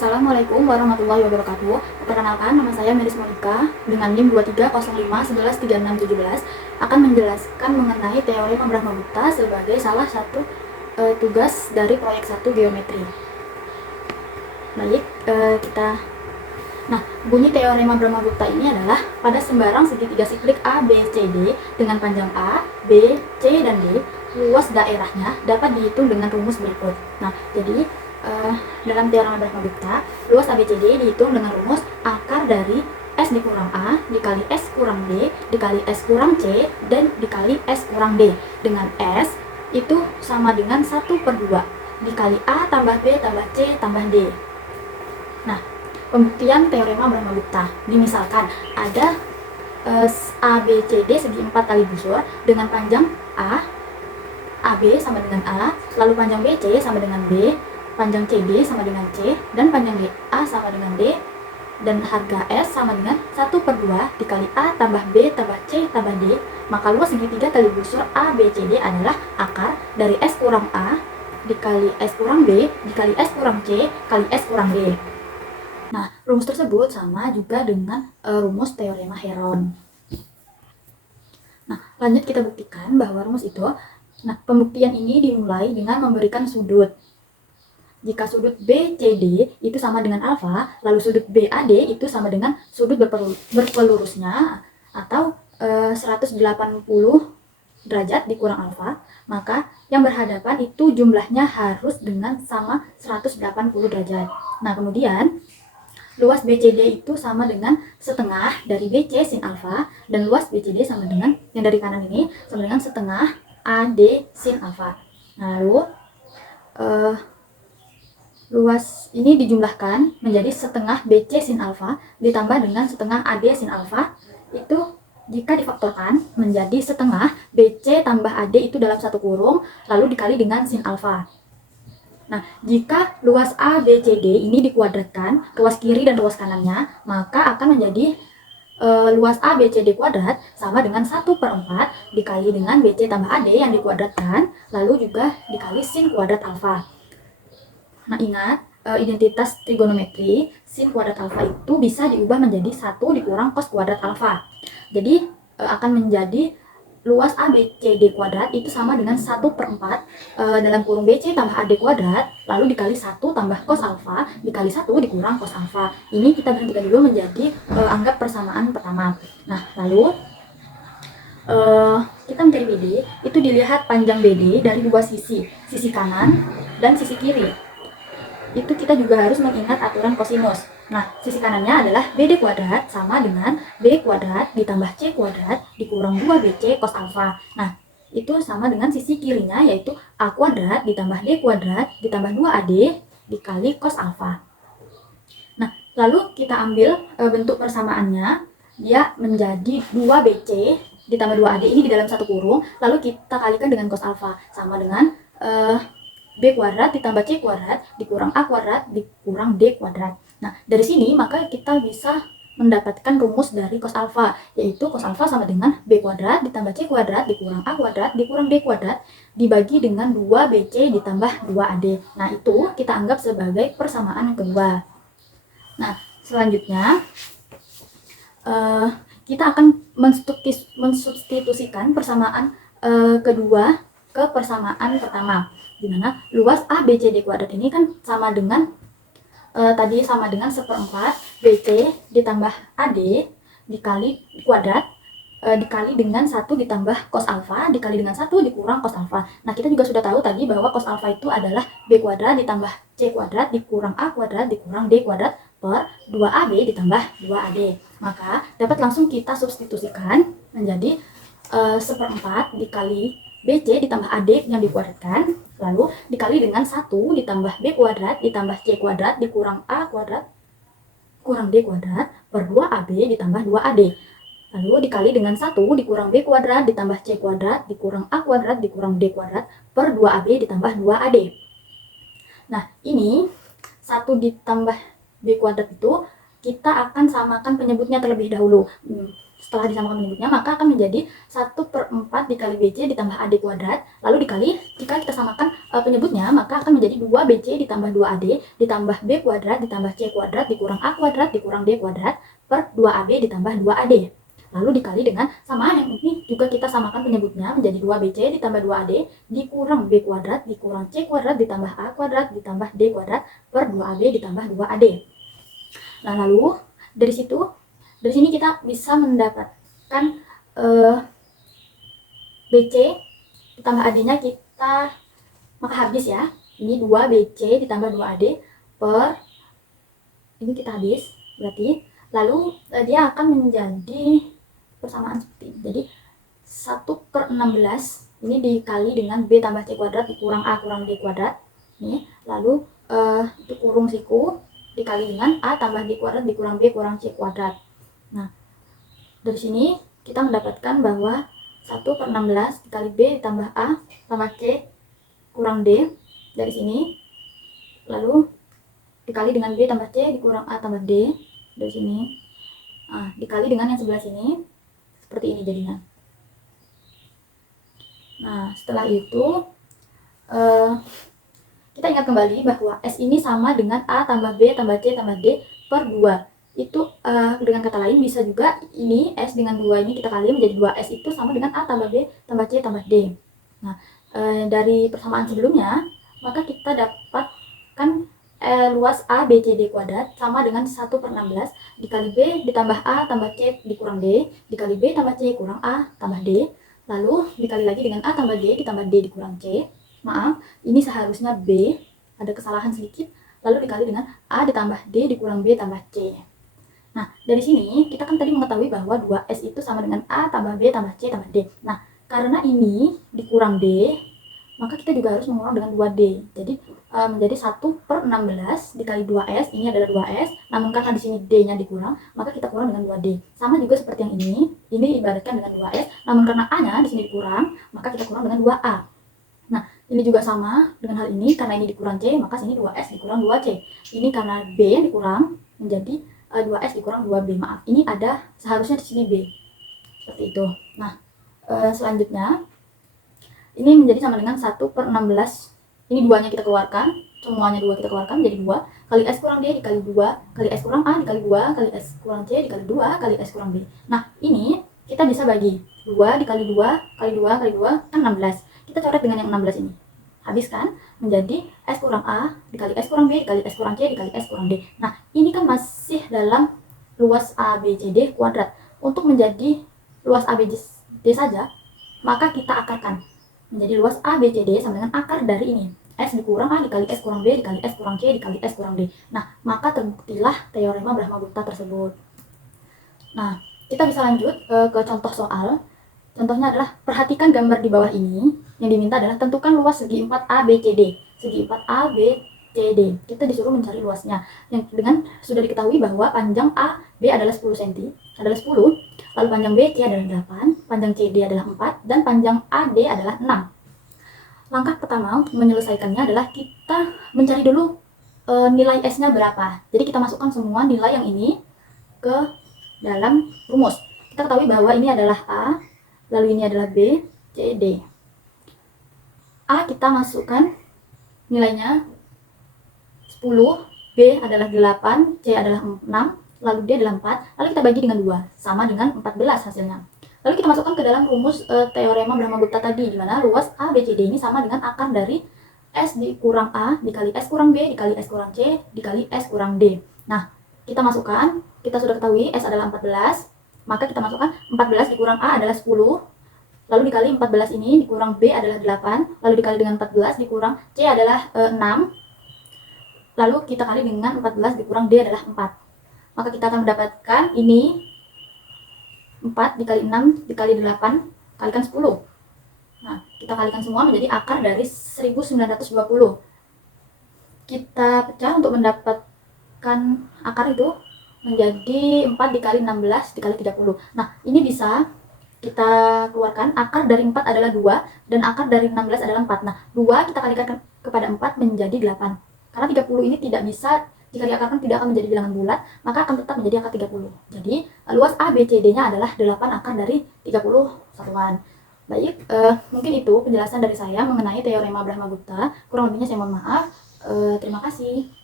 Assalamualaikum warahmatullahi wabarakatuh. Perkenalkan, nama saya Melis Monica dengan NIM 2305113617 akan menjelaskan mengenai teorema Brahmagupta sebagai salah satu tugas dari proyek 1 geometri. Baik, bunyi teorema Brahmagupta ini adalah pada sembarang segitiga siklik A, B, C, D dengan panjang A, B, C, dan D, luas daerahnya dapat dihitung dengan rumus berikut. Nah, jadi dalam teorema Brahmagupta, luas ABCD dihitung dengan rumus akar dari S dikurang A dikali S kurang D dikali S kurang C dan dikali S kurang D, dengan S itu sama dengan 1/2 dikali A tambah B tambah C tambah D. Nah, pembuktian teorema Brahmagupta, misalkan ada ABCD segi 4 kali busur dengan panjang A, AB sama dengan A, lalu panjang BC sama dengan B, panjang CD sama dengan C, dan panjang DA sama dengan D, dan harga S sama dengan 1/2 dikali A tambah B tambah C tambah D, maka luas segitiga kali busur ABCD adalah akar dari S kurang A dikali S kurang B dikali S kurang C kali S kurang D. Nah, rumus tersebut sama juga dengan rumus teorema Heron. Nah, lanjut kita buktikan bahwa rumus itu. Nah, pembuktian ini dimulai dengan memberikan sudut. Jika sudut BCD itu sama dengan alfa, lalu sudut BAD itu sama dengan sudut berpelurusnya atau 180 derajat dikurang alfa, maka yang berhadapan itu jumlahnya harus dengan sama 180 derajat. Nah, kemudian luas BCD itu sama dengan setengah dari BC sin alfa, dan luas BCD sama dengan, yang dari kanan ini, sama dengan setengah AD sin alfa. Nah, lalu luas ini dijumlahkan menjadi setengah BC sin alfa ditambah dengan setengah AD sin alfa, itu jika difaktorkan menjadi setengah BC tambah AD itu dalam satu kurung lalu dikali dengan sin alfa. Nah, jika luas ABCD ini dikuadratkan, luas kiri dan luas kanannya, maka akan menjadi luas ABCD kuadrat sama dengan 1/4 dikali dengan BC tambah AD yang dikuadratkan, lalu juga dikali sin kuadrat alfa. Nah, ingat, identitas trigonometri sin kuadrat alfa itu bisa diubah menjadi 1 dikurang cos kuadrat alfa. Jadi akan menjadi luas ABCD kuadrat itu sama dengan 1/4 dalam kurung BC tambah AD kuadrat lalu dikali 1 tambah cos alfa dikali 1 dikurang cos alfa. Ini kita berhentikan dulu menjadi anggap persamaan pertama. Nah, lalu kita mencari BD, itu dilihat panjang BD dari dua sisi kanan dan sisi kiri. Itu kita juga harus mengingat aturan kosinus. Nah, sisi kanannya adalah BD kuadrat sama dengan B kuadrat ditambah C kuadrat dikurang 2BC cos alfa. Nah, itu sama dengan sisi kirinya, yaitu A kuadrat ditambah D kuadrat ditambah 2AD dikali cos alfa. Nah, lalu kita ambil bentuk persamaannya, dia menjadi 2BC ditambah 2AD ini di dalam satu kurung, lalu kita kalikan dengan cos alfa, sama dengan B kuadrat ditambah C kuadrat dikurang A kuadrat dikurang D kuadrat. Nah, dari sini maka kita bisa mendapatkan rumus dari cos alfa, yaitu cos alfa sama dengan B kuadrat ditambah C kuadrat dikurang A kuadrat dikurang D kuadrat dibagi dengan 2BC ditambah 2AD. Nah, itu kita anggap sebagai persamaan kedua. Nah, selanjutnya kita akan mensubstitusikan persamaan kedua ke persamaan pertama, di mana luas ABCD kuadrat ini kan sama dengan tadi sama dengan 1/4 BC ditambah AD dikali kuadrat dikali dengan 1 ditambah cos alfa dikali dengan 1 dikurang cos alfa. Nah, kita juga sudah tahu tadi bahwa cos alfa itu adalah B kuadrat ditambah C kuadrat dikurang A kuadrat dikurang D kuadrat per 2AB ditambah 2AD. Maka dapat langsung kita substitusikan menjadi 1/4 dikali BC ditambah AD yang dikuadratkan, lalu dikali dengan 1 ditambah B kuadrat ditambah C kuadrat dikurang A kuadrat kurang D kuadrat per 2AB ditambah 2AD. Lalu dikali dengan 1 dikurang B kuadrat ditambah C kuadrat dikurang A kuadrat dikurang D kuadrat per 2AB ditambah 2AD. Nah, ini 1 ditambah B kuadrat itu kita akan samakan penyebutnya terlebih dahulu. setelah disamakan penyebutnya, maka akan menjadi 1/4 dikali BC ditambah AD kuadrat, lalu dikali, jika kita samakan penyebutnya, maka akan menjadi 2BC ditambah 2AD ditambah B kuadrat ditambah C kuadrat dikurang A kuadrat dikurang D kuadrat per 2AB ditambah 2AD. Lalu dikali dengan samaan yang ini juga kita samakan penyebutnya menjadi 2BC ditambah 2AD dikurang B kuadrat dikurang C kuadrat ditambah A kuadrat ditambah D kuadrat per 2AB ditambah 2AD. Nah, lalu dari sini kita bisa mendapatkan BC ditambah AD-nya kita maka habis ya. Ini 2BC ditambah 2AD per ini kita habis berarti. Lalu dia akan menjadi persamaan seperti ini. Jadi 1/16 ini dikali dengan B tambah C kuadrat dikurang A kurang D kuadrat. Nih, lalu itu kurung siku dikali dengan A tambah D kuadrat dikurang B kurang C kuadrat. Nah, dari sini kita mendapatkan bahwa 1/16 dikali B tambah A tambah C kurang D dari sini. Lalu dikali dengan B tambah C dikurang A tambah D dari sini. Nah, dikali dengan yang sebelah sini. Seperti ini jadinya. Nah, setelah itu kita ingat kembali bahwa S ini sama dengan A tambah B tambah C tambah D per 2. Itu dengan kata lain bisa juga ini S dengan 2 ini kita kali menjadi 2S itu sama dengan A tambah B tambah C tambah D. Nah, dari persamaan sebelumnya, maka kita dapatkan luas A B C D kuadrat sama dengan 1/16 dikali B ditambah A tambah C dikurang D dikali B tambah C kurang A tambah D, lalu dikali lagi dengan A tambah D ditambah D dikurang C. Maaf, ini seharusnya B, ada kesalahan sedikit, lalu dikali dengan A ditambah D dikurang B tambah C. Nah, dari sini kita kan tadi mengetahui bahwa 2S itu sama dengan A tambah B tambah C tambah D. Nah, karena ini dikurang D, maka kita juga harus mengurang dengan 2D. Jadi menjadi 1/16 dikali 2S, ini adalah 2S, namun karena di sini D-nya dikurang, maka kita kurang dengan 2D. Sama juga seperti yang ini ibaratkan dengan 2S, namun karena A-nya di sini dikurang, maka kita kurang dengan 2A. Nah, ini juga sama dengan hal ini, karena ini dikurang C, maka sini 2S dikurang 2C. Ini karena B yang dikurang, menjadi 2S dikurang 2B. Maaf, ini ada seharusnya di sini B. Seperti itu. Nah, selanjutnya, ini menjadi sama dengan 1/16. Ini 2-nya kita keluarkan, semuanya 2 kita keluarkan menjadi 2 kali S kurang D dikali 2 kali S kurang A dikali 2 kali S kurang C dikali 2 kali S kurang B. Nah, ini kita bisa bagi 2 dikali 2 kali 2 kali 2 kan 16. Kita coret dengan yang 16 ini. Habiskan menjadi S kurang A dikali S kurang B dikali S kurang C dikali S kurang D. Nah, ini kan masih dalam luas ABCD kuadrat. Untuk menjadi luas ABCD saja, maka kita akarkan menjadi luas ABCD sama dengan akar dari ini. S dikurang A dikali S kurang B dikali S kurang C dikali S kurang D. Nah, maka terbuktilah teorema Brahmagupta tersebut. Nah, kita bisa lanjut ke contoh soal. Contohnya adalah perhatikan gambar di bawah ini. Yang diminta adalah tentukan luas segi 4 ABCD. Segi 4 ABCD. Kita disuruh mencari luasnya. Yang dengan sudah diketahui bahwa panjang AB adalah 10 cm, adalah 10. Lalu panjang BC adalah 8, panjang CD adalah 4, dan panjang AD adalah 6. Langkah pertama untuk menyelesaikannya adalah kita mencari dulu nilai S-nya berapa. Jadi kita masukkan semua nilai yang ini ke dalam rumus. Kita ketahui bahwa ini adalah A, lalu ini adalah B, C, D. A kita masukkan nilainya 10, B adalah 8, C adalah 6, lalu D adalah 4, lalu kita bagi dengan 2, sama dengan 14 hasilnya. Lalu kita masukkan ke dalam rumus teorema Brahmagupta tadi, di mana luas ABCD ini sama dengan akar dari S dikurang A dikali S kurang B dikali S kurang C dikali S kurang D. Nah, kita masukkan, kita sudah ketahui S adalah 14, maka kita masukkan 14 dikurang A adalah 10, lalu dikali 14 ini dikurang B adalah 8, lalu dikali dengan 14 dikurang C adalah 6, lalu kita kali dengan 14 dikurang D adalah 4. Maka kita akan mendapatkan ini 4 dikali 6 dikali 8 kalikan 10. Nah, kita kalikan semua menjadi akar dari 1920. Kita pecah untuk mendapatkan akar itu menjadi 4 dikali 16 dikali 30. Nah, ini bisa kita keluarkan. Akar dari 4 adalah 2 dan akar dari 16 adalah 4. Nah, 2 kita kalikan kepada 4 menjadi 8. Karena 30 ini tidak bisa jika diakarkan tidak akan menjadi bilangan bulat, maka akan tetap menjadi akar 30. Jadi, luas ABCD-nya adalah 8 akar dari 30 satuan. Baik, mungkin itu penjelasan dari saya mengenai teorema Brahmagupta. Kurang lebihnya saya mohon maaf. Terima kasih.